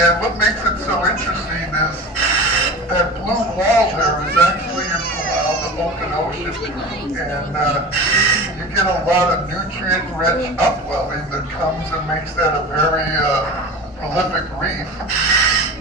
And what makes it so interesting is that blue wall there is actually in Palau, the open ocean, and you get a lot of nutrient-rich upwelling that comes and makes that a very prolific reef.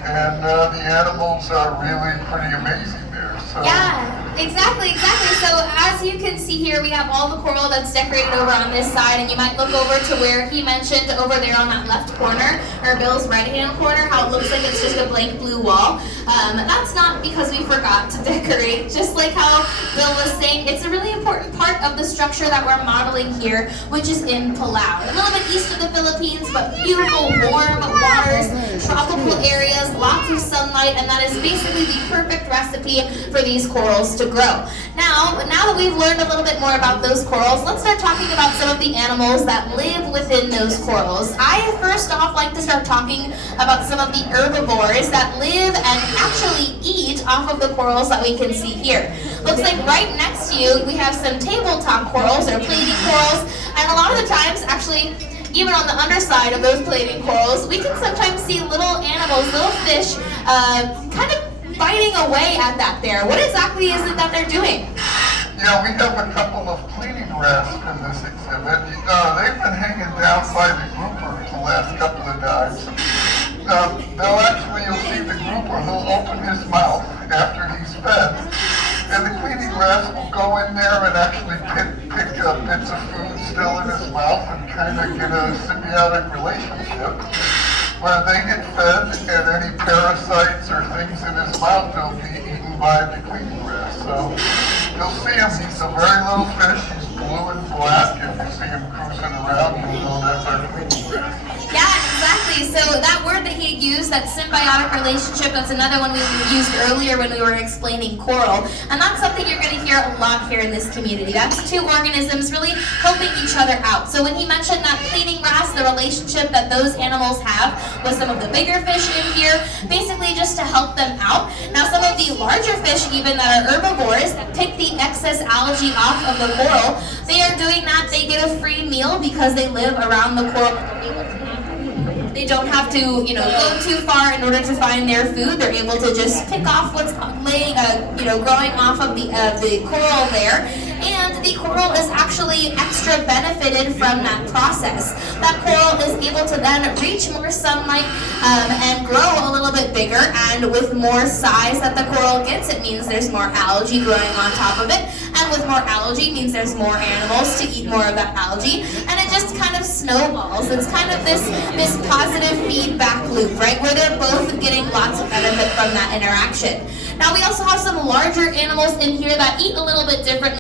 And the animals are really pretty amazing there. So. Yeah, exactly. So as you can see here, we have all the coral that's decorated over on this side, and you might look over to where he mentioned over there on that left corner, or Bill's right-hand corner, how it looks like it's just a blank blue wall. That's not because we forgot to decorate. Just like how Bill was saying, it's a really important part of the structure that we're modeling here, which is in Palau. A little bit east of the Philippines, but beautiful, warm waters, tropical areas, lots of sunlight, and that is basically the perfect recipe for these corals to grow. Now that we've learned a little bit more about those corals, let's start talking about some of the animals that live within those corals. I first off like to start talking about some of the herbivores that live and actually eat off of the corals that we can see here. Looks like right next to you we have some tabletop corals or plating corals, and a lot of the times actually even on the underside of those plating corals, we can sometimes see little animals, little fish, kind of biting away at that there. What exactly is it that they're doing? Yeah, we have a couple of pleating wrasps in this exhibit. They've been hanging down by the groupers the last couple of times. You'll see the grouper, he'll open his mouth after he's fed, and the cleaning wrasp will go in there and actually pick up bits of food still in his mouth and kind of get a symbiotic relationship where they get fed and any parasites or things in his mouth will be eaten by the cleaning wrasp. So you'll see him, he's a very little fish, he's blue and black. If you see him cruising around, you'll know that's our cleaning wrasp. Yeah, exactly. So that word that he used, that symbiotic relationship, that's another one we used earlier when we were explaining coral. And that's something you're going to hear a lot here in this community. That's two organisms really helping each other out. So when he mentioned that cleaning wrasp, the relationship that those animals have with some of the bigger fish in here, basically just to help them out. Now some of the larger fish even that are herbivores that take the excess algae off of the coral, they are doing that. They get a free meal because they live around the coral. They don't have to, go too far in order to find their food. They're able to just pick off what's growing off of the coral there. And the coral is actually extra benefited from that process. That coral is able to then reach more sunlight and grow a little bit bigger. And with more size that the coral gets, it means there's more algae growing on top of it. And with more algae means there's more animals to eat more of that algae. And it just kind of snowballs. It's kind of this positive feedback loop, right? Where they're both getting lots of benefit from that interaction. Now we also have some larger animals in here that eat a little bit differently.